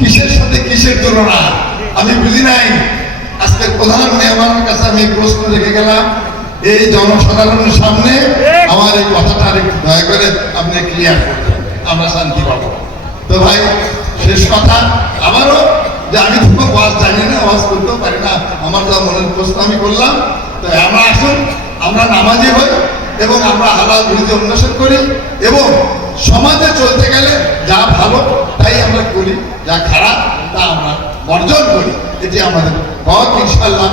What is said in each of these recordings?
কিসের সাথে কিসের তুলনা? আমি বুঝি নাই। আজকে প্রধান মেহমানের কাছে আমি প্রশ্ন রেখে গেলাম। এই জনসাধারণের সামনে আমার এই কথাটা আরেকটু দয়া করে আপনি ক্লিয়ার করবেন আমরা শান্তি পাবো। তো ভাই, শেষ কথা। আবারও যে আমি তো ওয়াজ জানি না, ওয়াজ করতেও পারি না। আমার যা মনের প্রশ্ন আমি করলাম। তো আমরা আসুন, আমরা নামাজি হই এবং আমরা হালাল বিরুদ্ধে অন্বেষণ করি এবং সমাজে চলতে গেলে যা ভালো, তাই আমরা করি, যা খারাপ, তা আমরা বর্জন করি। এটি আমাদের হক ইনশাল্লাহ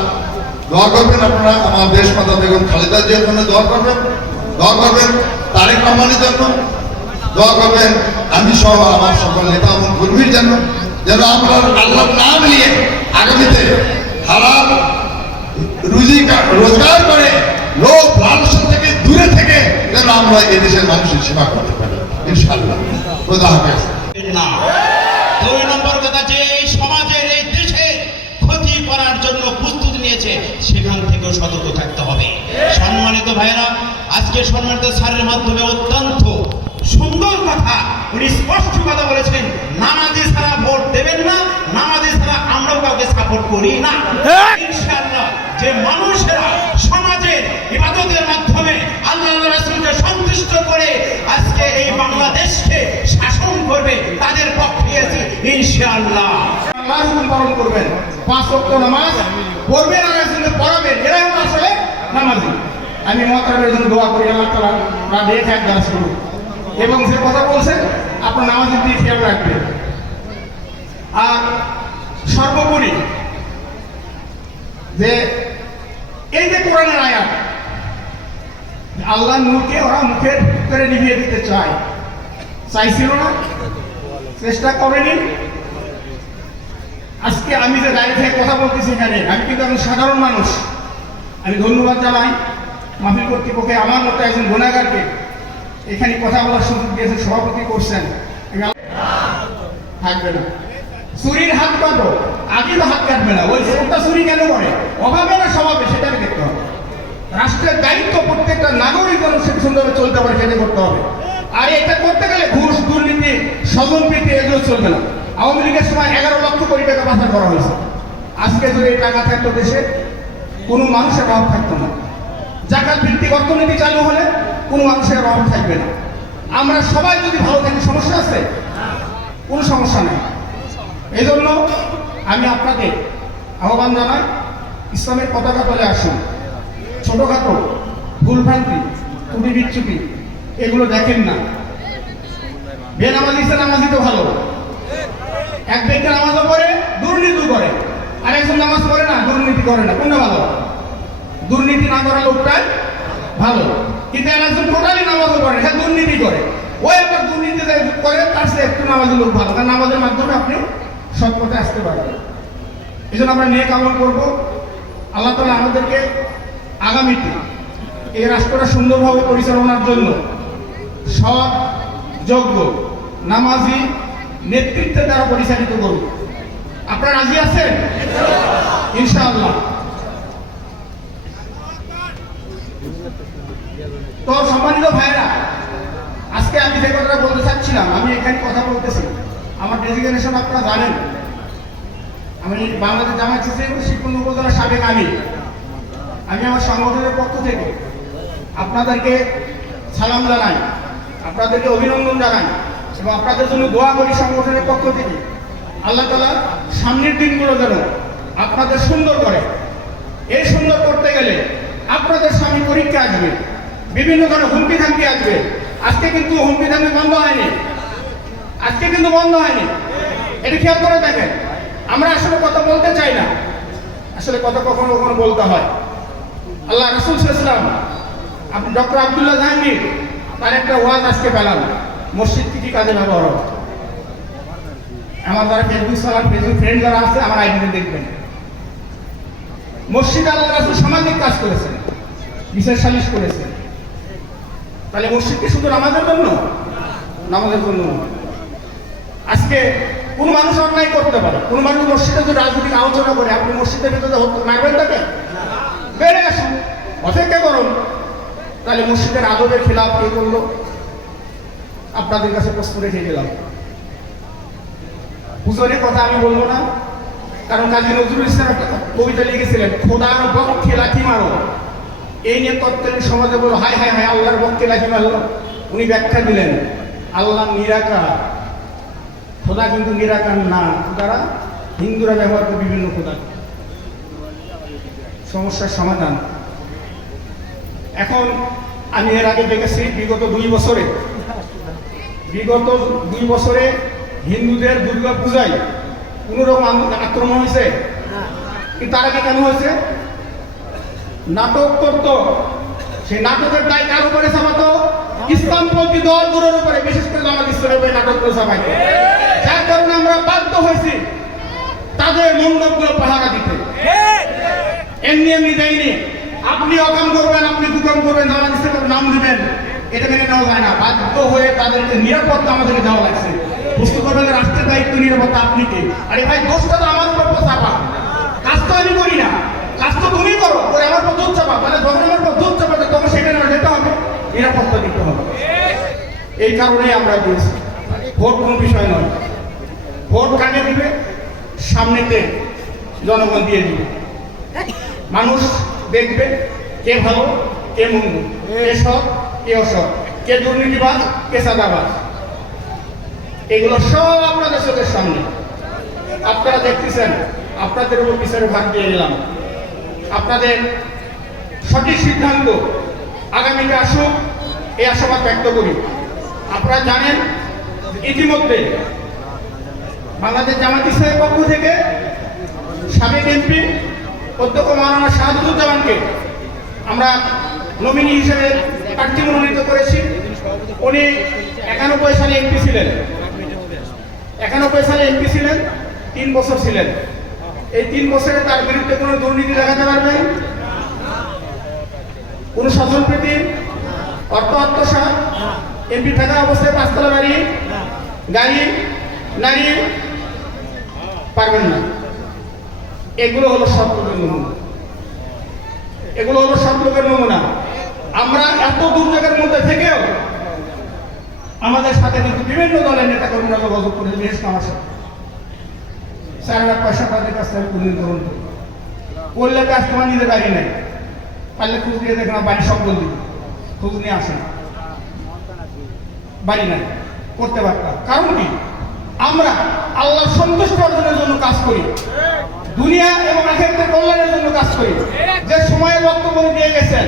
দোয়া করবেন আপনারা, আমার দেশ মাতা বেগম খালেদা জিয়ার জন্য দোয়া করবেন। দোয়া করবেন তারেক রহমানের জন্য। দোয়া করবেন আমি সহ আমার সকল নেতা এবং কর্মীর জন্য, যেন আমরা আল্লাহর নাম নিয়ে আগামীতে হালাল রুজি রোজগার করে, লোভ, লালসা থেকে দূরে থেকে যেন আমরা এই দেশের মানুষের সেবা করতে পারি। ইনশাআল্লাহ। খোদা হাফেজ। না। সেখান থেকেও সতর্ক থাকতে হবে। সম্মানিত ভাইয়েরা আজকে সম্মানিত স্যারের মাধ্যমে অত্যন্ত সুন্দর কথা উনি স্পষ্ট কথা বলেছেন নামাজি ছাড়া ভোট দেবেন না নামাজি ছাড়া আমরাও কাউকে সাপোর্ট করি না। ইনশাআল্লাহ যে মানুষেরা সমাজের ইবাদতের মাধ্যমে আল্লাহ রাসূলকে সন্তুষ্ট করে আজকে এই বাংলাদেশকে শাসন করবে তাদের পক্ষে আছি ইনশাআল্লাহ। আল্লাহর হুকুম পালন করবেন। পাঁচ ওয়াক্ত নামাজ পড়বেন আর একজনকে পড়াবেন এরাই হলো আসলে নামাজি আমি মহাতারের জন্য দোয়া করি, আল্লাহ তালা না দেখে এক গাছ করুন এবং যে কথা বলছেন আপনার নামাজের দিকে খেয়াল রাখবেন আর সর্বোপরি যে এই যে কোরআনের আয়াত আল্লাহ নূরকে ওরা মুখের করে নিভিয়ে দিতে চায়। চাইছিল না, চেষ্টা করেনি। আজকে আমি যে দাঁড়িয়ে থেকে কথা বলতেছি এখানে, আমি কিন্তু আমি সাধারণ মানুষ। আমি ধন্যবাদ জানাই। মাহফিল কর্তৃপক্ষে আমার মতো একজন গুণাগারকে এখানে কথা বলার সুযোগ দিয়েছেন সভাপতি করছেন। থাকবে না। চুরির হাত কত আগে তো হাত কাটবে না। ওই চোরটা চুরি কেন করে? অভাবে না স্বভাবে, সেটা দেখতে হবে। রাষ্ট্রের দায়িত্ব প্রত্যেকটা নাগরিক সে সুন্দরভাবে চলতে পারে সেটা করতে হবে। আর এটা করতে গেলে ঘুষ, দুর্নীতি স্বজনপ্রীতি এগুলো চলবে না। আওয়ামী লীগের সময় এগারো লক্ষ কোটি টাকা পাচার করা হয়েছে। আজকে যদি এই টাকা থাকতো দেশে, কোনো মানুষের অভাব থাকতো না। জাকাত ভিত্তিক অর্থনীতি চালু হলে কোনো মানুষের অভাব থাকবে না। আমরা সবাই যদি ভালো থাকি, সমস্যা আছে? কোনো সমস্যা নেই। এই জন্য আমি আপনাকে আহ্বান জানাই, ইসলামের পতাকা তলে আসুন। ছোটখাটো, ভুলভ্রান্তি ত্রুটি বিচ্ছুটি এগুলো দেখেন না। বেনামাজি সে নামাজি তো ভালো। এক ব্যক্তি নামাজও করে দুর্নীতি করে। আর একজন নামাজ পড়ে না, দুর্নীতি করে না। কোনটা ভালো? দুর্নীতি না করা লোকটাই ভালো। কিন্তু আর একজন টোটালি নামাজও করে হ্যাঁ দুর্নীতি করে। ওই একটা দুর্নীতি করে, তার সে একটু নামাজি লোক ভালো। কারণ নামাজের মাধ্যমে আপনি সৎ পথে আসতে পারবেন। এই জন্য আমরা নিয়ে কামন করব। আল্লাহ তালা আমাদেরকে আগামীতে এই রাষ্ট্রটা সুন্দরভাবে পরিচালনার জন্য সৎ, যোগ্য, নামাজি নেতৃত্বে দ্বারা পরিচালিত করুন আপনারা রাজি আছেন? ইনশাআল্লাহ। তো সম্মানিত ভাইরা আজকে আমি যে কথাটা বলতে চাচ্ছিলাম, আমি এখানে কথা বলতেছি। আমার ডেজিগনেশন আপনারা জানেন। আমি বাংলাদেশ জামাত ইসলামী শিবকুন্দ উপজেলার সাবেক আমি আমি আমার সংগঠনের পক্ষ থেকে আপনাদেরকে সালাম জানাই, আপনাদেরকে অভিনন্দন জানাই এবং আপনাদের জন্য দোয়া করি সংগঠনের পক্ষ থেকে। আল্লাহ তালা সামনের দিনগুলো যেন আপনাদের সুন্দর করে। এই সুন্দর করতে গেলে আপনাদের স্বামী পরীক্ষা আসবে। বিভিন্ন ধরনের হুমকি ধামকি আসবে। আজকে কিন্তু হুমকি ধামকি বন্ধ হয়নি। আজকে কিন্তু বন্ধ হয়নি। এটা খেয়াল করে দেখেন। আমরা আসলে কথা বলতে চাই না। আসলে কথা কখনো কখনো বলতে হয়। আল্লাহ রসুল ইসলাম আপনি ডক্টর আবদুল্লাহ জাহাঙ্গীর, তার একটা ওয়াজ আজকে পেলাম। মসজিদ কি কি কাজে ব্যবহার হবে? আমার যারা ফেসবুক চালান ফেসবুক ফ্রেন্ড যারা আছে, আমার আইডিতে দেখবেন। মসজিদ আল্লাহ রাসুল সামাজিক কাজ করেছেন। বিশেষ সালিশ করেছেন। তাহলে মসজিদ কি শুধু নামাজের জন্য? নামাজের জন্য। আজকে কোন মানুষ অন্যায় করতে পারে। কোন মানুষ মসজিদে যদি রাজনৈতিক আলোচনা করে, আপনি মসজিদের ভিতরে মারবেন তাকে? বেড়ে আসুন, অপেক্ষা করুন। তাহলে মসজিদের আদবের খেলাফ কে করল? আপনাদের কাছে প্রশ্ন রেখে গেলাম। পুজোরের কথা আমি বলব না, কারণ কাজী নজরুল ইসলাম একটা কবিতা লিখেছিলেন, খোদার পক্ষে লাঠি মারো। এই নিয়ে তৎকালীন সমাজে বলো হায় হায় হায় আল্লাহর পক্ষে লাঠি মারলো উনি ব্যাখ্যা দিলেন আল্লাহ নিরাকার। খোদা কিন্তু নিরাকার না। খোদারা হিন্দুরা ব্যবহার করে বিভিন্ন খোদা। সমস্যার সমাধান। এখন আমি এর আগে দেখেছি বিগত দুই বছরে। বিগত দুই বছরে হিন্দুদের দুর্গা পূজায় কোনো রকম আক্রমণ হয়েছে? তার আগে কেন হয়েছে? নাটক করতো। সেই নাটকের দায় কার উপরে চাপাতো ইসলামপন্থী দলগুলোর উপরে, বিশেষ করে আমাদের ইসলামের নাটক করে চাপাইতো যার কারণে আমরা বাধ্য হয়েছি তাদের মণ্ডপগুলো পাহারা দিতে। এমনি এমনি দেয়নি। আপনি অকাম করবেন, আপনি কুকাম করবেন জামাত ইসলামের নাম দিবেন, এটা মেনে নেওয়া যায় না। বাধ্য হয়ে তাদেরকে নিরাপত্তা আমাদেরকে দেওয়া লাগছে। বুঝতে পারবেন রাষ্ট্রের দায়িত্ব নিরাপত্তা আপনি কে? আরে ভাই, দোষটা তো আমার উপর চাপা। কাজ তো আমি করি না। কাজ তো তুমি করো করে আমার উপর দুধ চাপা মানে যখন আমার উপর দুধ চাপা তখন সেখানে আমার যেতে হবে, নিরাপত্তা দিতে হবে। এই কারণেই আমরা দিয়েছি। ভোট কোনো বিষয় নয়। ভোট কাকে দিবে, সামনেতে জনগণ দিয়ে দিবে। মানুষ দেখবে কে ভালো, কে মন্দ, কে সৎ, কে অসৎ, কে দুর্নীতিবাজ, কে সাদাবাজ এগুলো সব আপনাদের চোখের সামনে। আপনারা দেখতেছেন, আপনাদের উপর বিচারে ভাগ দিয়ে গেলাম আপনাদের সঠিক সিদ্ধান্ত আগামীতে আসুক, এই আশাবাদ ব্যক্ত করি। আপনারা জানেন, ইতিমধ্যে বাংলাদেশ জামাত ইসলামের পক্ষ থেকে সাবেক এমপি অধ্যক্ষ মাওলানা শাহাদুজ্জামানকে আমরা নমিনি হিসেবে প্রার্থী মনোনীত করেছি। উনি একানব্বই সালে এমপি ছিলেন। একানব্বই সালে এমপি ছিলেন, তিন বছর ছিলেন। এই তিন বছরে তার বিরুদ্ধে কোনো দুর্নীতি দেখাতে পারবেন কোনো শাসন প্রীতি অর্থ আত্মসাত এমপি থাকা অবস্থায় পাঁচতলা বাড়ি? গাড়ি? নারী? পারবেন না। এগুলো হলো সৎ লোকের নমুনা। এগুলো হলো সৎ লোকের নমুনা। আমরা এত দুর্যোগের মধ্যে থেকেও আমাদের সাথে কিন্তু বিভিন্ন দলের নেতা কর্মীরা যোগাযোগ করেছে বিশেষ করে আমার সাথে। চার পয়সা তাদের কাছ থেকে কোনদিন গ্রহণ করি করলে কাজ তোমার নিজের বাড়ি নেই। পারলে খোঁজ দিয়ে দেখলাম বাড়ি সব দিবি খোঁজ নিয়ে আসে না বাড়ি নাই। করতে পারতাম। কারণ কি? আমরা আল্লাহ সন্তুষ্ট অর্জনের জন্য কাজ করি। দুনিয়া এবং আখেরাতের কল্যাণের জন্য কাজ করি। যে সময়ের বক্তব্য দিয়ে গেছেন,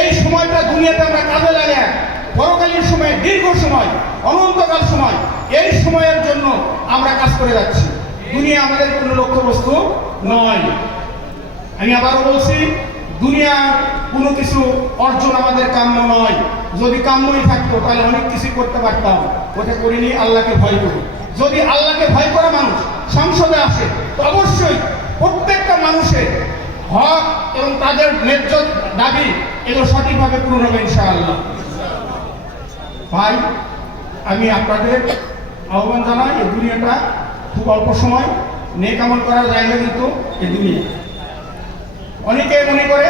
এই সময়টা দুনিয়াতে আমরা কাজে লাগে পরকালীন সময়, দীর্ঘ সময়, অনন্তকাল সময়, এই সময়ের জন্য আমরা কাজ করে যাচ্ছি। দুনিয়া আমাদের কোনো লক্ষ্যবস্তু নয়। আমি আবারও বলছি দুনিয়া কোনো কিছু অর্জন আমাদের কাম্য নয়। যদি কাম্যই থাকতো, তাহলে অনেক কিছু করতে পারতাম। ওটা করিনি, আল্লাহকে ভয় করি। যদি আল্লাহকে ভয় করা মানুষ সংসদে আসে, তো অবশ্যই প্রত্যেকটা মানুষের হক এবং তাদের ন্যায্য দাবি এগুলো সঠিকভাবে পূরণ হবে ইনশাআল্লাহ। ভাই, আমি আপনাদের আহ্বান জানাই, এই দুনিয়াটা খুব অল্প সময় নেক আমল করার জায়গা কিন্তু এই দুনিয়া। অনেকে মনে করে